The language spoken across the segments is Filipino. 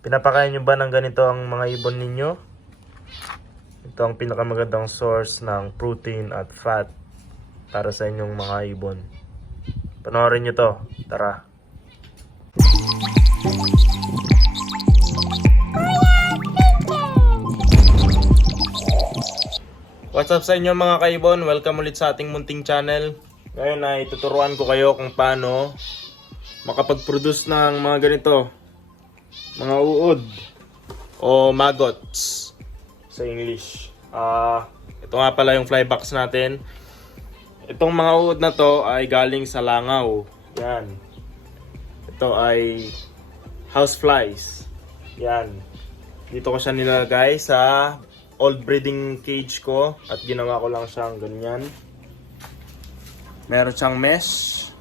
Pinapakain nyo ba ng ganito ang mga ibon ninyo? Ito ang pinakamagandang source ng protein at fat para sa inyong mga ibon. Panoorin nyo to. Tara. What's up sa inyo mga kaibon? Welcome ulit sa ating munting channel. Ngayon ay tuturuan ko kayo kung paano makapag-produce ng mga ganito. Mga uod o maggots sa English. Ah, ito nga pala yung fly box natin. Itong mga uod na to ay galing sa langaw. Yan. Ito ay house flies. Yan. Dito ko siya nilagay sa old breeding cage ko at ginawa ko lang siyang ganyan. Meron siyang mesh.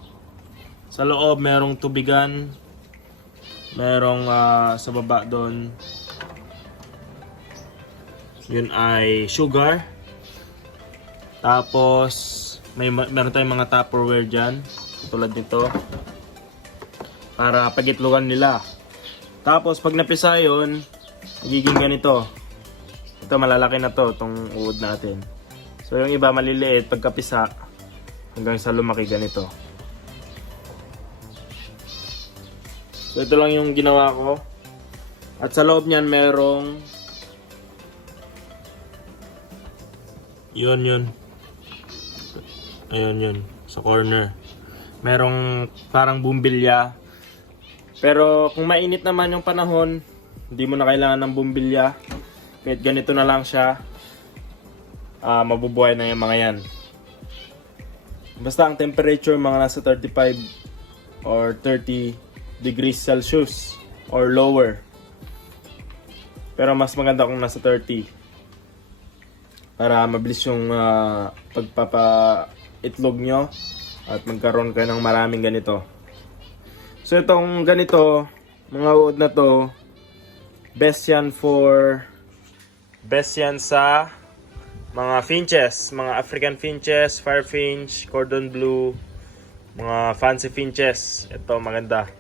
Sa loob merong tubigan. Merong ah, sa baba doon. Yun ay sugar. Tapos may ma- meron tayong mga Tupperware diyan, tulad nito. Para pagitlugan nila. Tapos pag napisa yun, magiging ganito. Ito malalaki na to, itong uod natin. So yung iba maliliit pagkapisa hanggang sa lumaki ganito. So ito lang yung ginawa ko. At sa loob niyan merong yun yun. Ayun yun, sa corner. Merong parang bumbilya. Pero kung mainit naman yung panahon, hindi mo na kailangan ng bumbilya. Kahit ganito na lang siya, ah mabubuhay na yung mga yan. Basta ang temperature mga nasa 35 or 30 degrees Celsius or lower. Pero mas maganda kung nasa 30 para mabilis yung ah, pagpapa-itlog nyo at magkaroon kayo ng maraming ganito. So itong ganito, mga uod na to, best yan for best yan sa mga finches, mga African finches, fire finch, cordon blue, mga fancy finches. Ito maganda.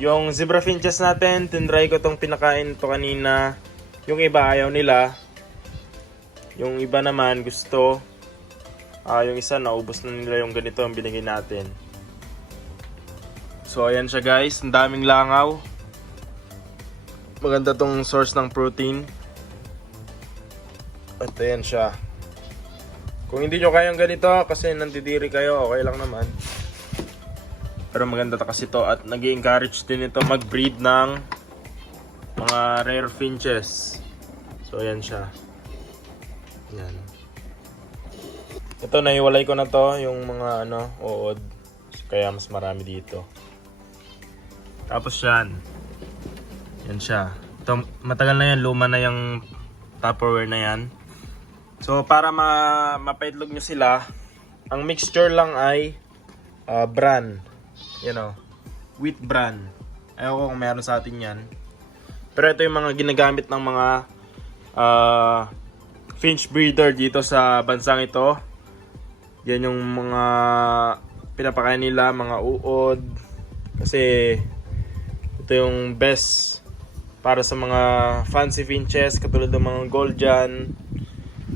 Yung zebra finches natin, tinry ko tong pinakain to kanina. Yung iba ayaw nila. Yung iba naman gusto. Ah, yung isa naubos na nila yung ganito ang binigay natin. So ayan siya guys, ang daming langaw. Maganda tong source ng protein. At ayan siya. Kung hindi nyo kayang ganito kasi nandidiri kayo, okay lang naman. Pero maganda to kasi to at nag encourage din ito mag-breed ng mga rare finches. So ayan siya. Yan. Ito naiwalay ko na to yung mga ano, uod. Kaya mas marami dito. Tapos yan. Yan siya. Ito, matagal na yan, luma na yung Tupperware na yan. So para ma mapaitlog nyo sila, ang mixture lang ay ah, bran. You know, wheat bran. Ayaw ko kung meron sa atin yan. Pero ito yung mga ginagamit ng mga ah, finch breeder dito sa bansang ito. Yan yung mga pinapakain nila, mga uod. Kasi ito yung best para sa mga fancy finches katulad ng mga Goljan,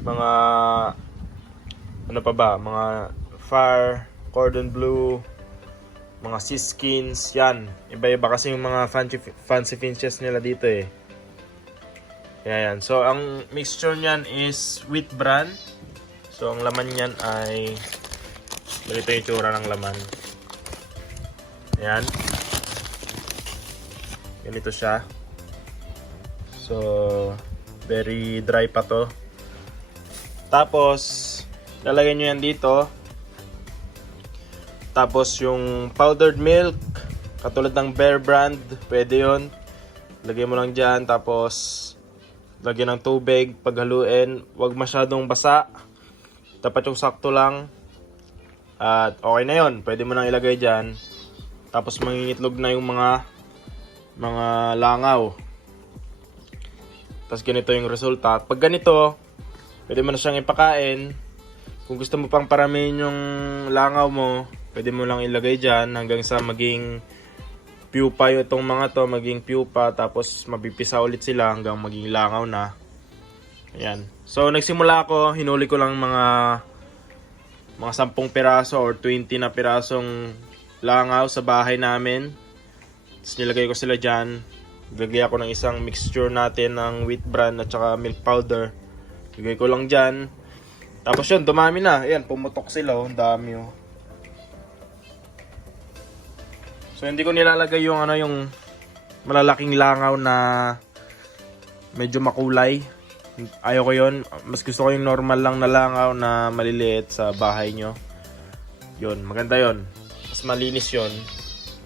mga ano pa ba, mga fire, cordon blue, mga siskins, yan. Iba-iba kasi yung mga fancy, fancy finches nila dito eh. Kaya yan. So, ang mixture niyan is wheat bran. So, ang laman niyan ay ganito yung tsura ng laman. Ayan. Ganito siya. So, very dry pa to. Tapos, lalagyan nyo yan dito. Tapos, yung powdered milk, katulad ng Bear Brand, pwede yon Lagyan mo lang dyan. Tapos, lagyan ng tubig, paghaluin. Huwag masyadong basa. Dapat yung sakto lang. At okay na yon Pwede mo nang ilagay dyan. Tapos, mangingitlog na yung mga mga langaw. Tapos ganito yung resulta. Pag ganito, pwede mo na siyang ipakain. Kung gusto mo pang paramihin yung langaw mo, pwede mo lang ilagay dyan hanggang sa maging pupa yung itong mga to, maging pupa, tapos mapipisa ulit sila hanggang maging langaw na. Ayan. So, nagsimula ako, hinuli ko lang mga mga 10 piraso or 20 na pirasong langaw sa bahay namin. Tapos nilagay ko sila dyan. Lagay ako ng isang mixture natin ng wheat bran at saka milk powder. Lagay ko lang dyan. Tapos yun, dumami na. Ayan, pumutok sila. oh. Ang dami oh. So hindi ko nilalagay yung ano yung malalaking langaw na medyo makulay. Ayaw ko yun. Mas gusto ko yung normal lang na langaw na maliliit sa bahay nyo. Yun, maganda yun. Mas malinis yun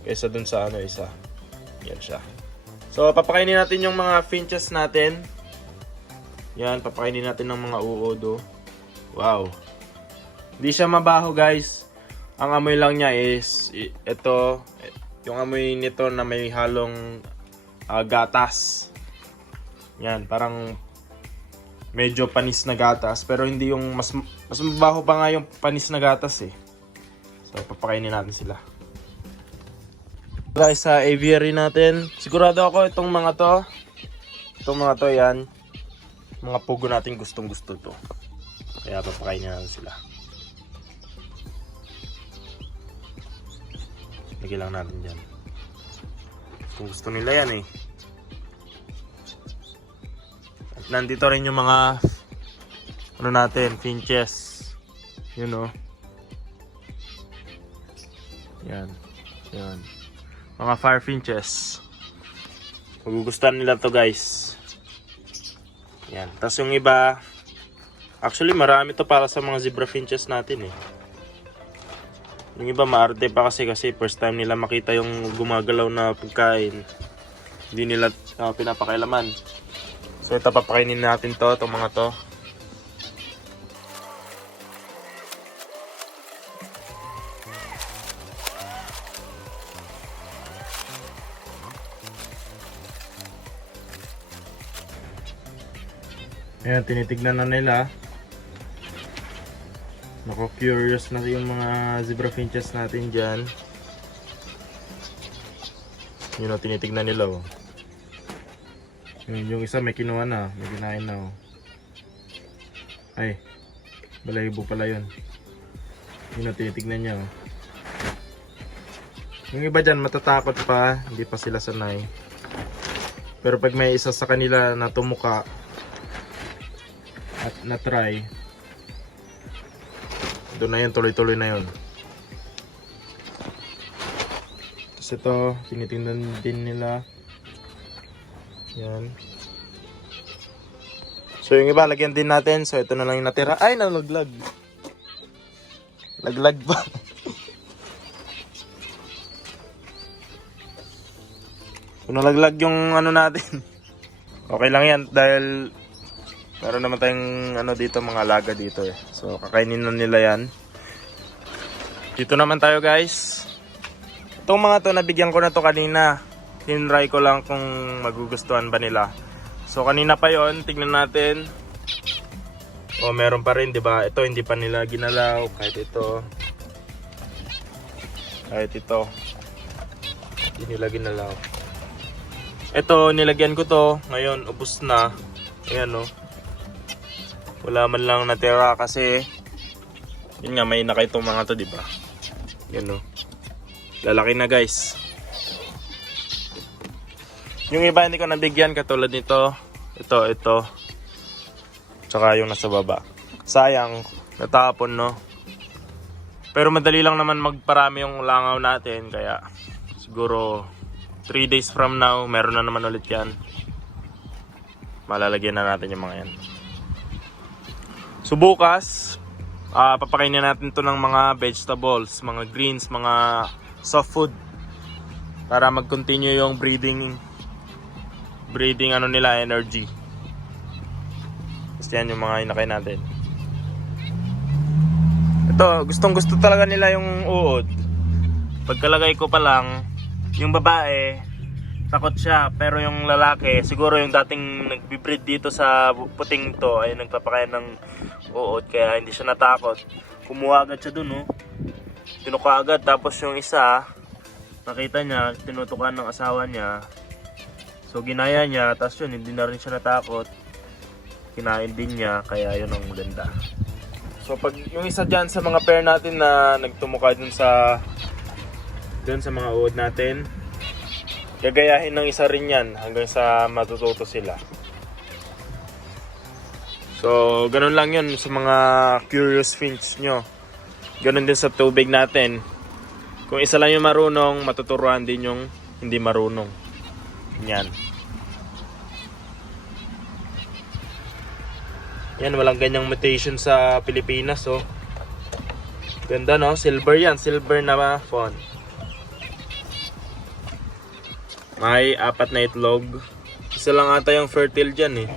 kaysa dun sa ano isa. Yan siya. So papakainin natin yung mga finches natin. Yan, papakainin natin ng mga uodo. Wow. Hindi siya mabaho guys. Ang amoy lang niya is ito, yung amoy nito na may halong ah, gatas. Yan, parang medyo panis na gatas pero hindi yung mas mas mabaho pa nga yung panis na gatas eh. So papakainin natin sila. Guys, sa aviary natin, sigurado ako itong mga to, itong mga to yan, mga pugo natin gustong gusto to. Kaya papakainin natin sila. Lagyan lang natin dyan. Kung gusto nila yan eh. At nandito rin yung mga ano natin, finches. You know. Yan. Yan. Mga fire finches. Magugustuhan nila to guys. Yan. Tapos yung iba, actually marami to para sa mga zebra finches natin eh. Yung iba maarte pa kasi kasi first time nila makita yung gumagalaw na pagkain. Hindi nila uh, pinapakailaman. So ito papakainin natin to, itong mga to. Ayan, tinitignan na nila. Nako, curious na yung mga zebra finches natin dyan. Yun o, tinitignan nila o. Yun, yung isa may kinuha na, may kinain na o. Ay, balahibo pala yun. Yun o, tinitignan niya o. Yung iba dyan, matatakot pa, hindi pa sila sanay. Pero pag may isa sa kanila na tumuka at na-try, doon na yun, tuloy-tuloy na yun. Tapos ito, tinitingnan din nila. Yan. So yung iba, lagyan din natin. So ito na lang yung natira. Ay, nalaglag. Laglag pa. so nalaglag yung ano natin. Okay lang yan dahil Meron naman tayong ano dito mga alaga dito eh. So kakainin na nila yan. Dito naman tayo guys. Itong mga to nabigyan ko na to kanina. Tinry ko lang kung magugustuhan ba nila. So kanina pa yon, tignan natin. O meron pa rin, 'di ba? Ito hindi pa nila ginalaw kahit ito. Kahit ito. Hindi nila ginalaw. Ito, nilagyan ko to. Ngayon, ubos na. Ayan, oh wala man lang natira kasi yun nga may naka mga to di ba? Yun no? Lalaki na guys. Yung iba hindi ko nabigyan katulad nito. Ito ito. Tsaka yung nasa baba. Sayang natapon no? Pero madali lang naman magparami yung langaw natin kaya siguro 3 days from now meron na naman ulit yan. Malalagyan na natin yung mga yan So bukas, ah, papakainin natin to ng mga vegetables, mga greens, mga soft food para mag-continue yung breeding breeding ano nila energy. Tapos yan yung mga inakay natin. Ito, gustong gusto talaga nila yung uod. Pagkalagay ko pa lang, yung babae, takot siya. Pero yung lalaki, siguro yung dating nagbibreed dito sa puting to ay nagpapakain ng uod kaya hindi siya natakot. Kumuha agad siya dun, oh. Tinuka agad. Tapos yung isa, nakita niya, tinutukan ng asawa niya. So ginaya niya, tapos yun, hindi na rin siya natakot. Kinain din niya, kaya yun ang maganda. So pag yung isa dyan sa mga pair natin na nagtumuka dun sa dun sa mga uod natin, gagayahin ng isa rin yan hanggang sa matututo sila. So, ganun lang yun sa mga curious finch nyo. Ganun din sa tubig natin. Kung isa lang yung marunong, matuturuan din yung hindi marunong. Yan. Yan, walang ganyang mutation sa Pilipinas, oh. Ganda, no? Silver yan. Silver na font. May apat na itlog. Isa lang ata yung fertile dyan, eh.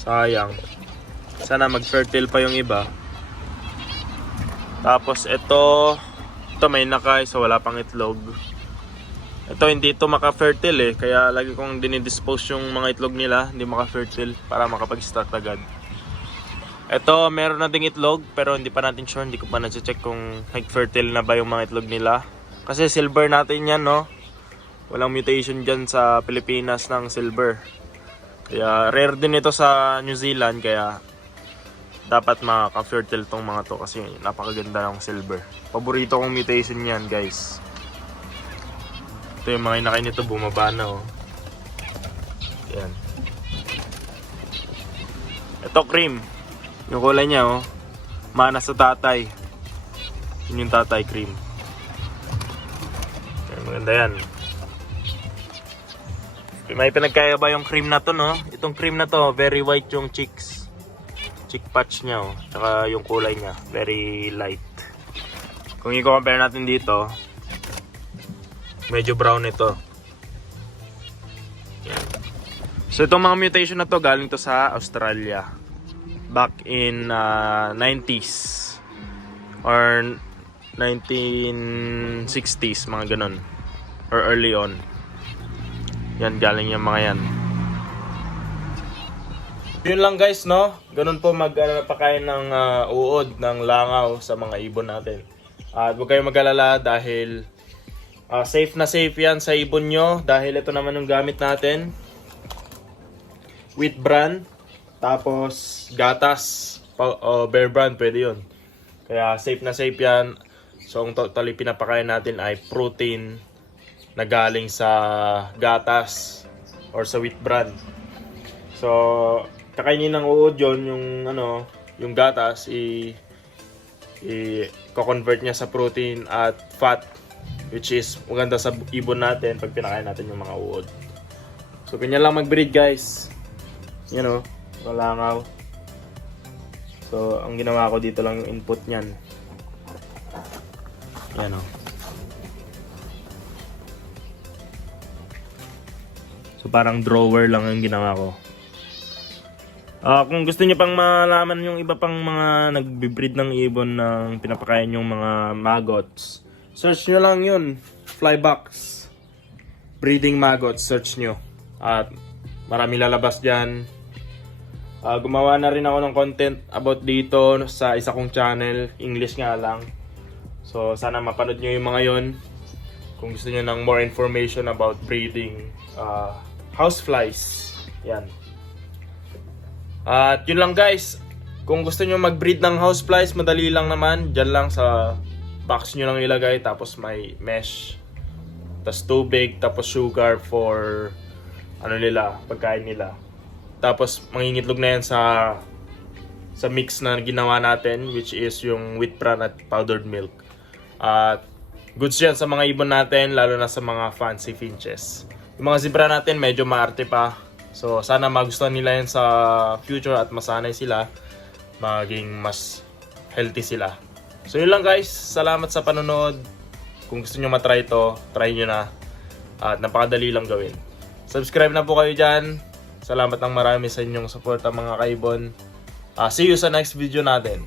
Sayang. Sana mag-fertile pa yung iba. Tapos ito, ito may nakay so wala pang itlog. Ito hindi ito maka-fertile eh, kaya lagi kong dinidispose yung mga itlog nila, hindi maka-fertile para makapag-start agad. Ito, meron na ding itlog pero hindi pa natin sure, hindi ko pa na-check kung nag-fertile na ba yung mga itlog nila. Kasi silver natin yan, no? Walang mutation dyan sa Pilipinas ng silver. Kaya rare din ito sa New Zealand kaya dapat makaka-fertile tong mga to kasi napakaganda ng silver. Paborito kong mutation yan guys. Ito yung mga inakay nito bumaba na oh. Yan. Ito cream. Yung kulay niya oh. Mana sa tatay. Yun yung tatay cream. Yan, maganda yan. May pinagkaya ba yung cream na to, no? Itong cream na to, very white yung cheeks. Cheek patch niya, oh. Tsaka yung kulay niya, very light. Kung i-compare natin dito, medyo brown ito. So itong mga mutation na to, galing to sa Australia. Back in uh, 90s. Or 1960s, mga ganun. Or early on. Yan, galing yung mga yan. Yun lang guys, no? Ganun po magpakain ng ah, uod, ng langaw sa mga ibon natin. At huwag kayong mag-alala dahil ah, safe na safe yan sa ibon nyo. Dahil ito naman yung gamit natin. Wheat bran. Tapos gatas. Pa, oh, bear brand, pwede yun. Kaya safe na safe yan. So ang totally pinapakain natin ay protein na galing sa gatas or sa wheat bran. So, kakainin ng uod yun, yung ano, yung gatas, i, i convert niya sa protein at fat which is maganda sa ibon natin pag pinakain natin yung mga uod. So, ganyan lang mag-breed guys. Yan o, malangaw. So, ang ginawa ko dito lang yung input niyan. Yan o. So parang drawer lang ang ginawa ko. Ah, kung gusto niyo pang malaman yung iba pang mga nagbe-breed ng ibon ng pinapakain yung mga maggots, search nyo lang yun. Flybox. Breeding maggots, search nyo. At marami lalabas dyan. Ah, gumawa na rin ako ng content about dito sa isa kong channel. English nga lang. So sana mapanood nyo yung mga yon kung gusto niyo ng more information about breeding uh, houseflies. Yan. At yun lang guys. Kung gusto niyo mag-breed ng houseflies, madali lang naman. Diyan lang sa box niyo lang ilagay. Tapos may mesh. Tapos tubig. Tapos sugar for ano nila, pagkain nila. Tapos mangingitlog na yan sa sa mix na ginawa natin which is yung wheat bran at powdered milk. At goods yan sa mga ibon natin lalo na sa mga fancy finches. Yung mga zebra natin medyo maarte pa. So sana magustuhan nila yan sa future at masanay sila maging mas healthy sila. So yun lang guys, salamat sa panonood. Kung gusto nyo matry ito, try nyo na. At napakadali lang gawin. Subscribe na po kayo dyan. Salamat ng marami sa inyong support mga kaibon. Ah, see you sa next video natin.